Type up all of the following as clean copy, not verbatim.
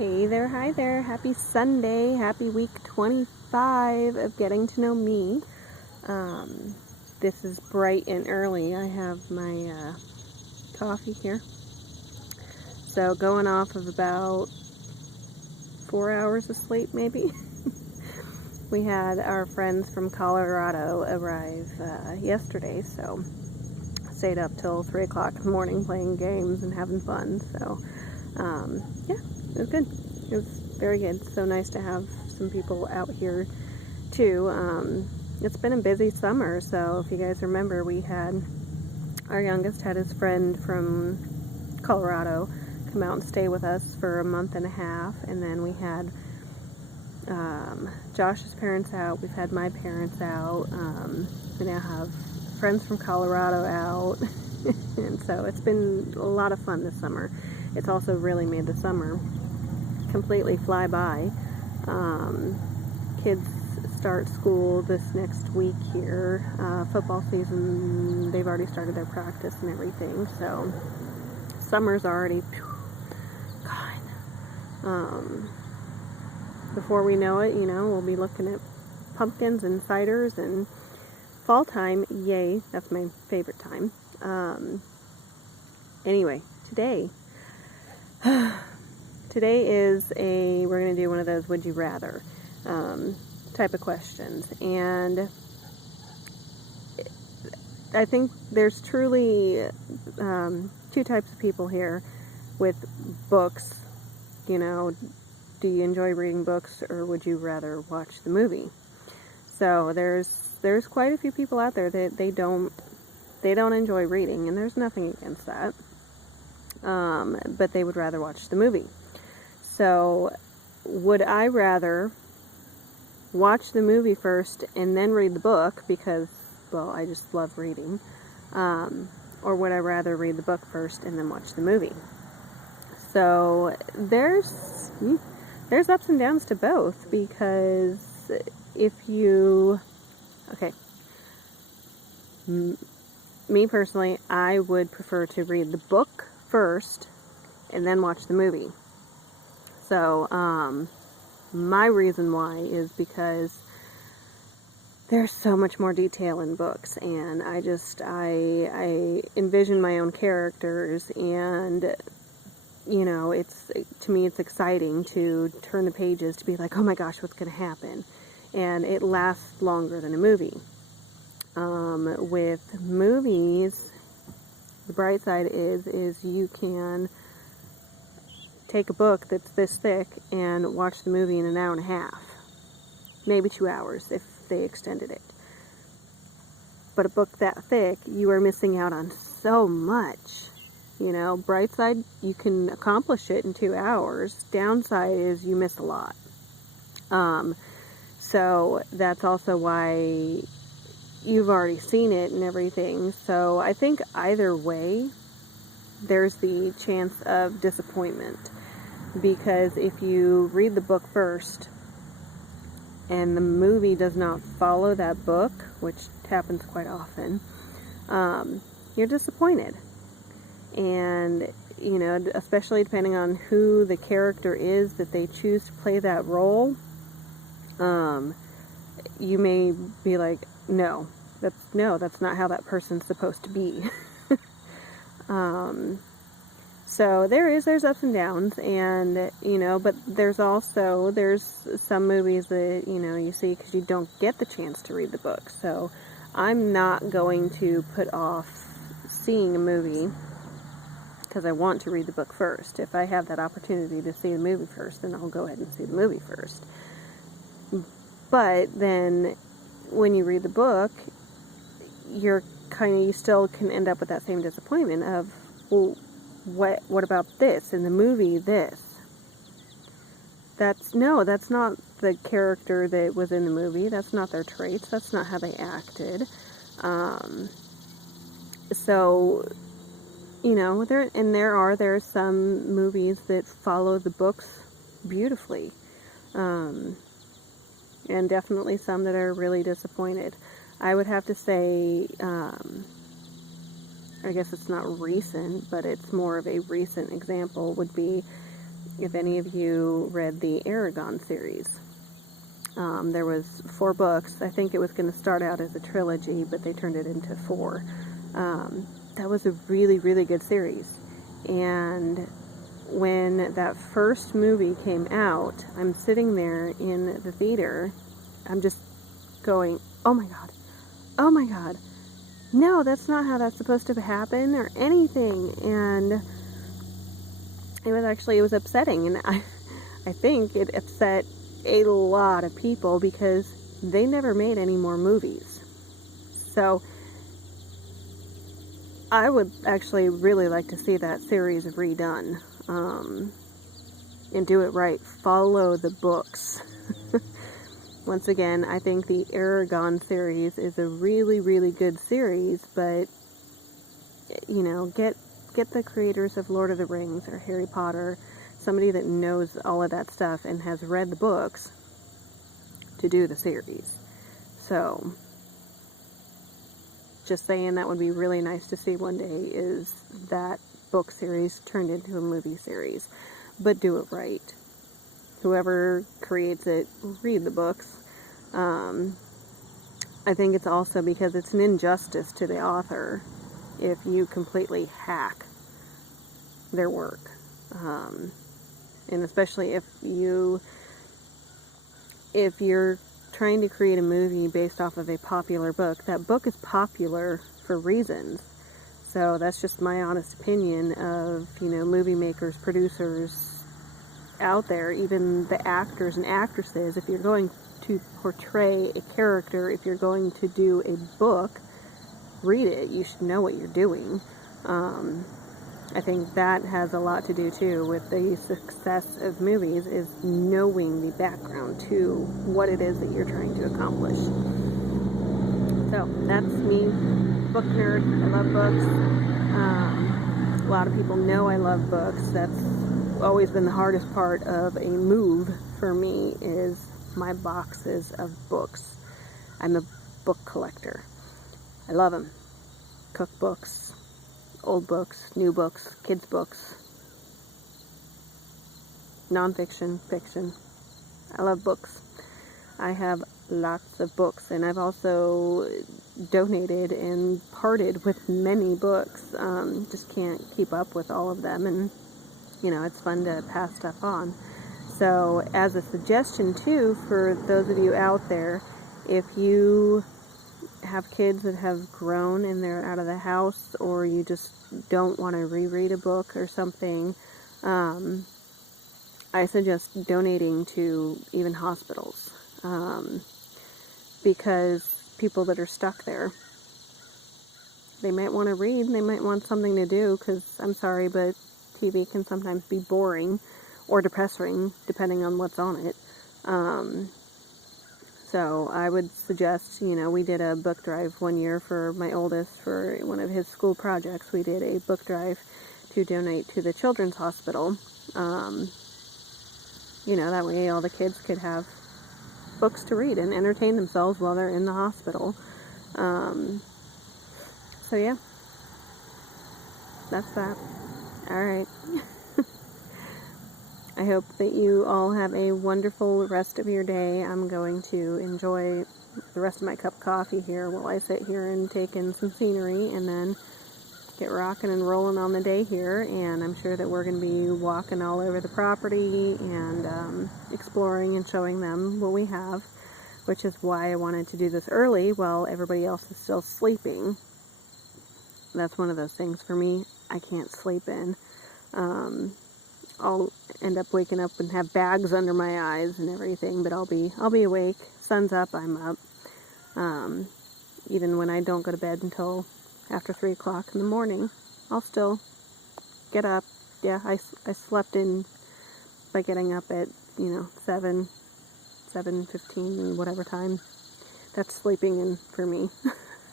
Hey there, hi there, happy Sunday, happy week 25 of Getting to Know Me. This is bright and early. I have my coffee here. So going off of about 4 hours of sleep maybe. We had our friends from Colorado arrive yesterday, so stayed up till 3 o'clock in the morning playing games and having fun. So yeah, it was good. It was very good. So nice to have some people out here too. It's been a busy summer, so if you guys remember, we had our youngest had his friend from Colorado come out and stay with us for a month and a half, and then we had Josh's parents out. We've had my parents out. We now have friends from Colorado out. And so it's been a lot of fun this summer. It's also really made the summer completely fly by. Kids start school this next week here. Football season, they've already started their practice and everything. So summer's already gone. Before we know it, we'll be looking at pumpkins and ciders and fall time. Yay, that's my favorite time. Anyway, today is we're going to do one of those would you rather type of questions, and I think there's truly two types of people here with books. Do you enjoy reading books, or would you rather watch the movie? So there's quite a few people out there that they don't enjoy reading, and there's nothing against that. But they would rather watch the movie. So would I rather watch the movie first and then read the book because, well, I just love reading, or would I rather read the book first and then watch the movie? So there's ups and downs to both, because me personally, I would prefer to read the book first and then watch the movie. So my reason why is because there's so much more detail in books, and I envision my own characters, and to me it's exciting to turn the pages to be like, oh my gosh, what's going to happen? And it lasts longer than a movie. With movies, the bright side is you can take a book that's this thick and watch the movie in an hour and a half, maybe 2 hours if they extended it. But a book that thick, you are missing out on so much. Bright side, you can accomplish it in 2 hours. Downside is you miss a lot. So that's also why you've already seen it and everything. So I think either way, there's the chance of disappointment. Because if you read the book first and the movie does not follow that book, which happens quite often, you're disappointed. And, especially depending on who the character is that they choose to play that role, you may be like, no, that's not how that person's supposed to be. So there's ups and downs, and, but there's some movies that, you see because you don't get the chance to read the book. So I'm not going to put off seeing a movie because I want to read the book first. If I have that opportunity to see the movie first, then I'll go ahead and see the movie first. But then when you read the book, you still can end up with that same disappointment of, well, what about this? In the movie, this. That's not the character that was in the movie. That's not their traits. That's not how they acted. So, there are some movies that follow the books beautifully. And definitely some that are really disappointed. I would have to say, I guess it's not recent, but it's more of a recent example, would be if any of you read the Eragon series. There was 4 books. I think it was going to start out as a trilogy, but they turned it into 4. That was a really, really good series. And when that first movie came out, I'm sitting there in the theater. I'm just going, oh my God, oh my God. No, that's not how that's supposed to happen or anything. And it was upsetting. And I think it upset a lot of people because they never made any more movies. So I would actually really like to see that series redone, and do it right. Follow the books. Once again, I think the Eragon series is a really, really good series, but, you know, get the creators of Lord of the Rings or Harry Potter, somebody that knows all of that stuff and has read the books, to do the series. So, just saying, that would be really nice to see one day, is that book series turned into a movie series. But do it right. Whoever creates it, read the books. I think it's also because it's an injustice to the author if you completely hack their work. And especially if you're trying to create a movie based off of a popular book, that book is popular for reasons. So that's just my honest opinion of, movie makers, producers out there, even the actors and actresses. If you're going to portray a character, if you're going to do a book, read it. You should know what you're doing. I think that has a lot to do too with the success of movies, is knowing the background to what it is that you're trying to accomplish. So that's me, book nerd. I love books. A lot of people know I love books. That's always been the hardest part of a move for me, is my boxes of books. I'm a book collector. I love them. Cookbooks, old books, new books, kids' books, nonfiction, fiction. I love books. I have lots of books, and I've also donated and parted with many books. Just can't keep up with all of them, and it's fun to pass stuff on. So as a suggestion too, for those of you out there, if you have kids that have grown and they're out of the house, or you just don't want to reread a book or something, I suggest donating to even hospitals, because people that are stuck there, they might want to read, they might want something to do, because I'm sorry, but TV can sometimes be boring or depressing, depending on what's on it. So I would suggest, we did a book drive one year for my oldest, for one of his school projects. We did a book drive to donate to the children's hospital. That way all the kids could have books to read and entertain themselves while they're in the hospital. So yeah, that's that. Alright. I hope that you all have a wonderful rest of your day. I'm going to enjoy the rest of my cup of coffee here while I sit here and take in some scenery, and then get rocking and rolling on the day here. And I'm sure that we're going to be walking all over the property and exploring and showing them what we have, which is why I wanted to do this early while everybody else is still sleeping. That's one of those things for me I can't sleep in. I'll end up waking up and have bags under my eyes and everything, but I'll be awake. Sun's up, I'm up. Even when I don't go to bed until after 3 o'clock in the morning, I'll still get up. Yeah, I slept in by getting up at 7:15, whatever time. That's sleeping in for me.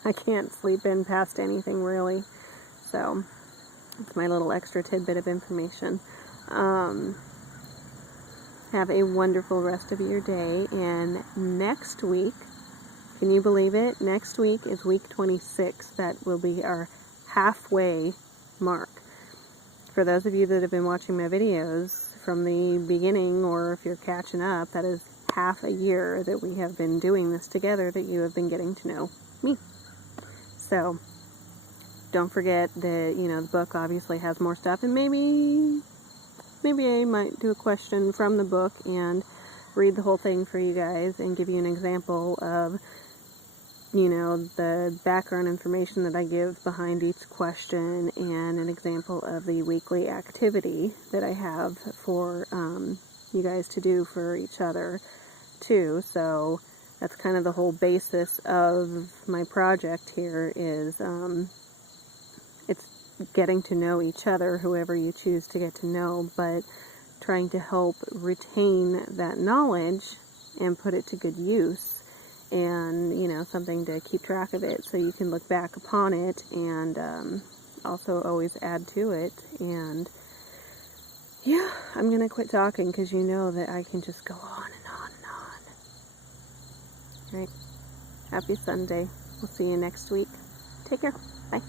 I can't sleep in past anything really. So it's my little extra tidbit of information. Have a wonderful rest of your day, and next week, can you believe it? Next week is week 26. That will be our halfway mark. For those of you that have been watching my videos from the beginning, or if you're catching up, that is half a year that we have been doing this together, that you have been getting to know me. So don't forget that, you know, the book obviously has more stuff, and maybe I might do a question from the book and read the whole thing for you guys and give you an example of, you know, the background information that I give behind each question, and an example of the weekly activity that I have for you guys to do for each other too. So that's kind of the whole basis of my project here, is it's getting to know each other, whoever you choose to get to know, but trying to help retain that knowledge and put it to good use. And, you know, something to keep track of it so you can look back upon it, and also always add to it. And yeah, I'm going to quit talking because you know that I can just go on and on and on. All right. Happy Sunday. We'll see you next week. Take care. Bye.